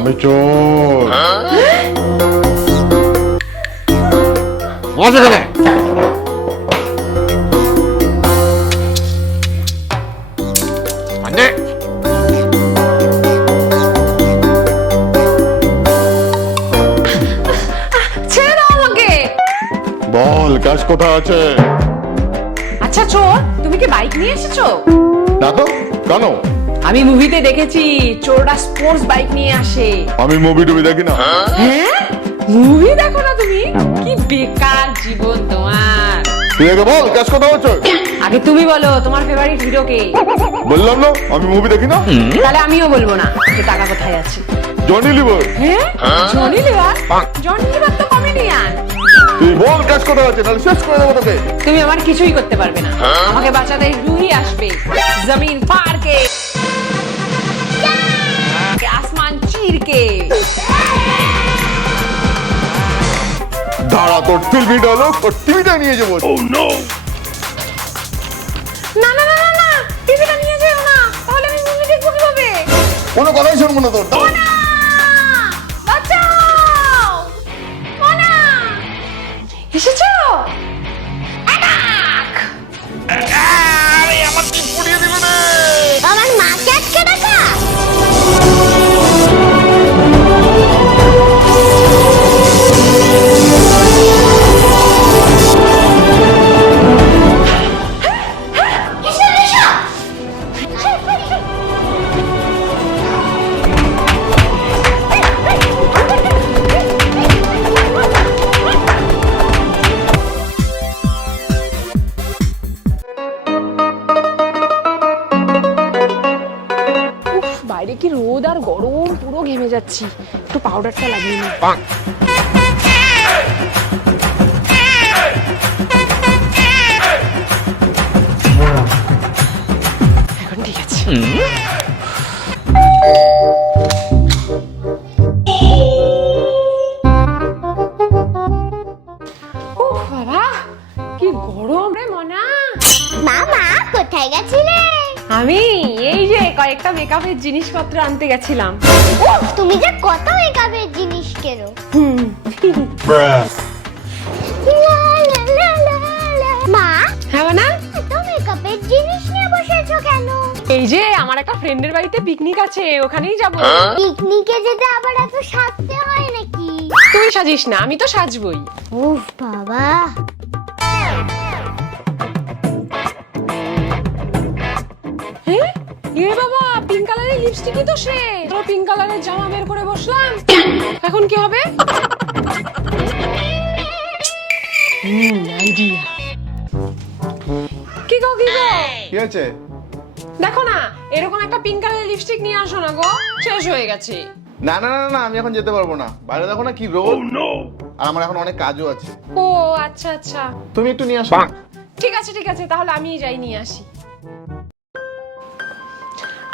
আমি চোর মানে? ছেড়ে আমাকে। বল ক্যাশ কোথায় আছে? আচ্ছা চোর তুমি কি বাইক নিয়ে এসেছ? না তো কেন? আমি মুভিতে দেখেছি চোররা স্পোর্টস বাইক নিয়ে আসে। আমি মুভি টুভি দেখি না। হ্যাঁ? মুভি দেখো না তুমি? কি বেকার জীবন তোমার। তুই আগে বল ক্যাশ কোথায় আছে আগে তুমি বলো তোমার ফেভারিট হিরো কে? বললাম না আমি মুভি দেখি না? তাহলে আমিও বলব না যে টাকা কোথায় আছে। জনি লিভার হ্যাঁ? জনি লিভার জনি লিভার তো কমেডিয়ান তুই বল কোথায় আছে নাহলে শেষ করে দেবো তোকে। তুমি আমার কিছুই করতে পারবে না। আমাকে বাঁচাতে রুহি আসবে। জমিন ফার কে দাঁড়া তোর টিভি ডালো তোর টিভিটা নিয়ে যাব। oh, ও নো না না না না টিভিটা নিয়ে না তাহলে আমি মুভি কীভাবে? কোনো কথাই শুনব না তোর এসেছ? যাচ্ছি। একটু পাউডারটা লাগিয়ে নি। এখন ঠিক আছে। বাবা কি গরম রে মনা। মামা কোথায় গেছিলে? আমি এই যে কয়েকটা মেকআপের জিনিসপত্র আনতে গেছিলাম। তুমি যে কত মেকআপের জিনিস কেনো। মা হ্যাঁ না এত মেকআপের জিনিস নিয়ে বসেছো কেন? এই যে আমার একটা ফ্রেন্ডের বাড়িতে পিকনিক আছে ওখানেই যাব। পিকনিকে যেতে আবার এত সাজতে হয় নাকি? তুই সাজিস না আমি তো সাজবই। উফ বাবা। এ বাবা পিঙ্ক কালারের লিপস্টিকই তো সে তোর পিঙ্ক কালারের জামা বের করে বসলাম। এখন কি হবে? হুম আইডিয়া কি গো কি গো? কি আছে দেখো না এরকম একটা পিঙ্ক কালারের লিপস্টিক নিয়ে আসো না গো। শেষ হয়ে গেছে। না না না না আমি এখন যেতে পারব না। বাইরে দেখো না কি রোদ। আর আমার এখন অনেক কাজও আছে। ও আচ্ছা আচ্ছা। তুমি একটু নিয়ে আসো। না। ঠিক আছে ঠিক আছে তাহলে আমিই যাই নিয়ে আসি।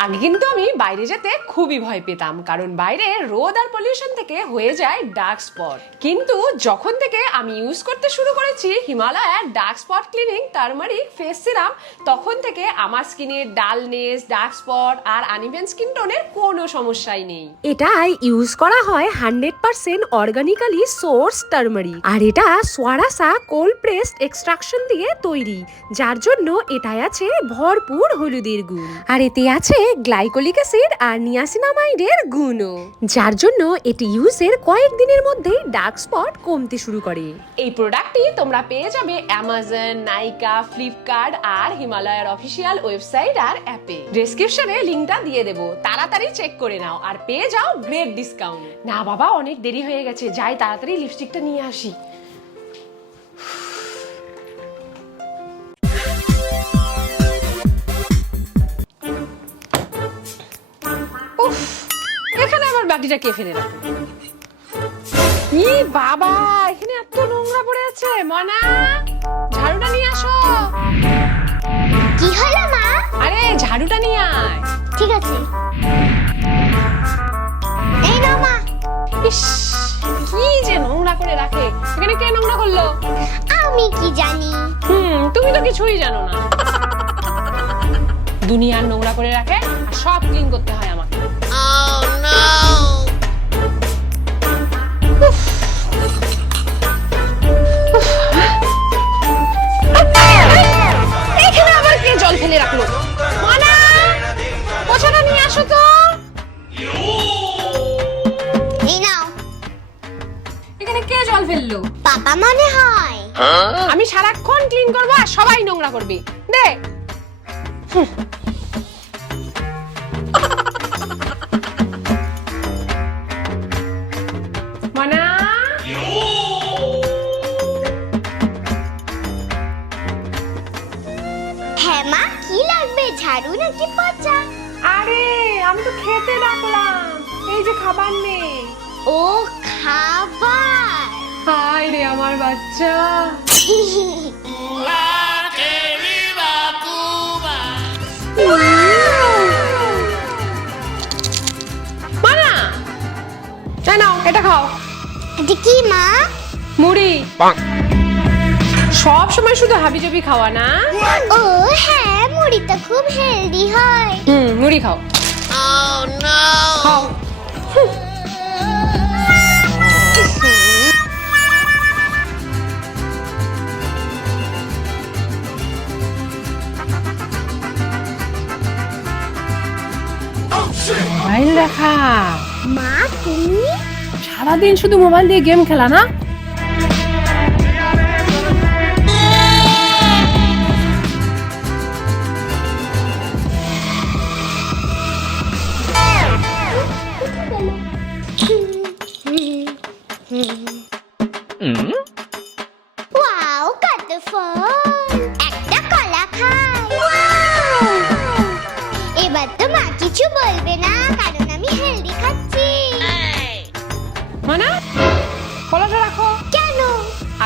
আগে কিন্তু আমি বাইরে যেতে খুবই ভয় পেতাম, কারণ বাইরে রোদ আর পলিউশন থেকে হয়ে যায় ডার্ক স্পট কিন্তু যখন থেকে আমি ইউজ করতে শুরু করেছি হিমালয়ার dark spot cleaning turmeric face serum তখন থেকে আমার স্কিনের ডালনেস ডার্ক স্পট আর আনইভেন স্কিন টোনের কোনো সমস্যাই নেই। এটাই ইউজ করা হয় hundred percent organically source turmeric আর এটা সোয়ারাসা কোল্ড প্রেসড এক্সট্রাকশন দিয়ে তৈরি, যার জন্য এটাই আছে ভরপুর হলুদের গুণ আর এতে আছে গ্লাইকোলিক অ্যাসিড আর নিয়াসিনামাইডের গুণও। যার জন্য এটি ইউজের কয়েকদিনের মধ্যেই ডার্ক স্পট কমতে শুরু করে। এই প্রোডাক্টটি তোমরা পেয়ে যাবে অ্যামাজন নাইকা ফ্লিপকার্ট আর হিমালয়ার অফিসিয়াল ওয়েবসাইট আর অ্যাপে। ডেসক্রিপশনে লিংকটা দিয়ে দেবো। তাড়াতাড়ি চেক করে নাও আর পেয়ে যাও গ্রেট ডিসকাউন্ট না বাবা, অনেক দেরি হয়ে গেছে। যাই তাড়াতাড়ি লিপস্টিকটা নিয়ে আসি। বাটিটা কে ফেলে রাখো ই বাবা এখানে এত নোংরা পড়ে আছে। মনা ঝাড়ুটা নিয়ে আসো। কি হলো মা? আরে ঝাড়ুটা নিয়ে আয়। ঠিক আছে। এই নাও মা। ইস কি যে নোংরা করে রাখে। এখানে কে নোংরা করল? আমি কি জানি। হুম তুমি তো কিছুই জানো না। দুনিয়ার নোংরা করে রাখে আর সব ক্লিন করতে হয় আমাকে। করব আর সবাই নোংরা করবি। দে হ্যাঁ মা কি লাগবে ঝাড়ু নাকি পচা? আরে আমি তো খেতে ডাকলাম এই যে খাবার নেই ও খাবার। হায় রে আমার বাচ্চা। মানা এই নাও এটা খাও এটা কি মা মুড়ি সব সময় শুধু হাবিজাবি খাওয়া না? ও হ্যাঁ মুড়িটা খুব হেলদি হয়। হুম মুড়ি খাও। খাও। মোবাইল দেখা। মা তুমি? সারাদিন শুধু মোবাইল দিয়ে গেম খেলা না?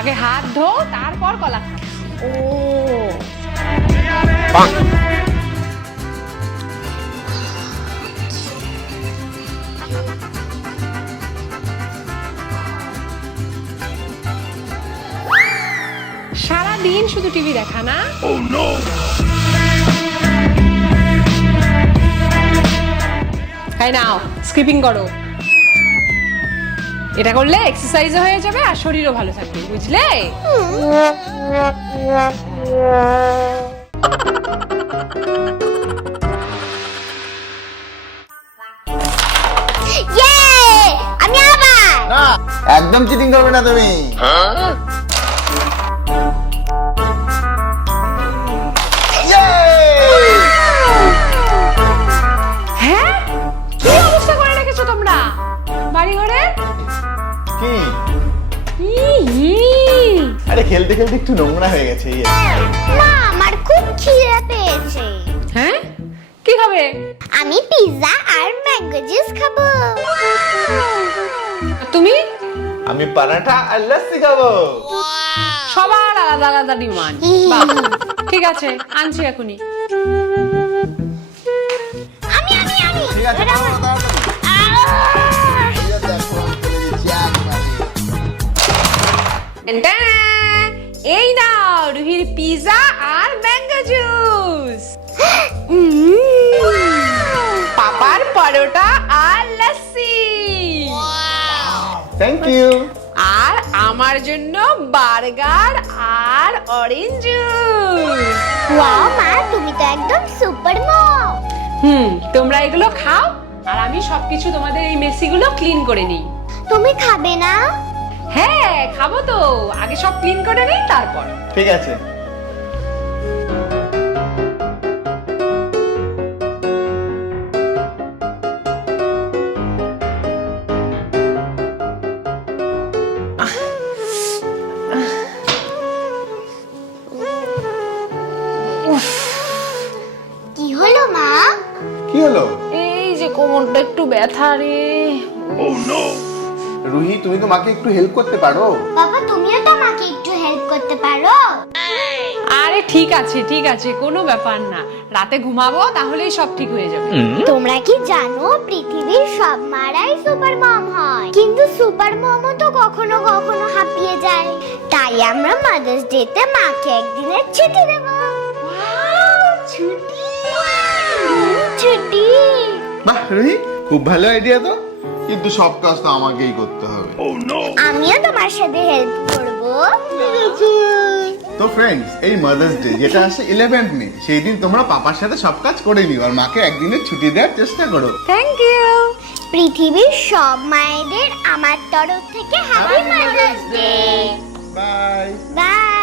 আগে হাত ধো তারপর কলা খা ও। সারাদিন শুধু টিভি দেখা না? তাই নাও স্কিপিং করো। এটা করলে এক্সারসাইজও হয়ে যাবে আর শরীরও ভালো থাকবে বুঝলে? ইয়ে একদম চিটিং করবে না তুমি। কি? ই, ই। আরে খেলতে খেলতে একটু নোংরা হয়ে গেছে। মা আমার খুব খিদে পেয়েছে। হ্যাঁ? কি খাবে আমি পিৎজা আর ম্যাঙ্গো জুস খাব। তুমি? আমি পরাঠা আর লস্যি খাব। সবার আলাদা আলাদা ডিমান্ড। ঠিক আছে আনছি এখনই। এই নাও রুহির পিজা আর ম্যাঙ্গো জুস। পাপার পরোটা আর লস্যি থ্যাংক ইউ আর আমার জন্য বার্গার আর অরেঞ্জ জুস। ওয়াও মা তুমি তো একদম সুপার মম হুম তোমরা এগুলো খাও আর আমি সবকিছু তোমাদের এই মেসিগুলো ক্লিন করে নিই। তুমি খাবে না? হ্যাঁ খাব তো। আগে সব ক্লিন করে নিই তারপর। ঠিক আছে। কি হলো মা? কি হলো? এই যে কোমরটা একটু ব্যথা রে। রুহি তুমি তো মাকে একটু হেল্প করতে পারো। বাবা তুমিও তো আমাকে একটু হেল্প করতে পারো। আরে ঠিক আছে ঠিক আছে কোনো ব্যাপার না। রাতে ঘুমাবো তাহলেই সব ঠিক হয়ে যাবে। তোমরা কি জানো পৃথিবীর সব মারাই সুপার মম হয়। কিন্তু সুপার মমও তো কখনো কখনো হাঁপিয়ে যায়। তাই আমরা মাদার্স ডেতে মাকে একদিনের ছুটি দেব। ছুটি? ছুটি। বাহ রুহি খুব ভালো আইডিয়া তো। কিন্তু সব কাজ তো আমাকেই করতে হবে। আমিও তোমার সাথে হেল্প করব। তো ফ্রেন্ডস এই মাদার্স ডে যেটা আসে ইলেভেন্থ মে সেই দিন তোমরা পাপার সাথে সব কাজ করে নিও আর মাকে একদিনের ছুটি দেওয়ার চেষ্টা করো। থ্যাংক ইউ পৃথিবীর সব মায়েদের আমার তরফ থেকে happy Mother's Day bye bye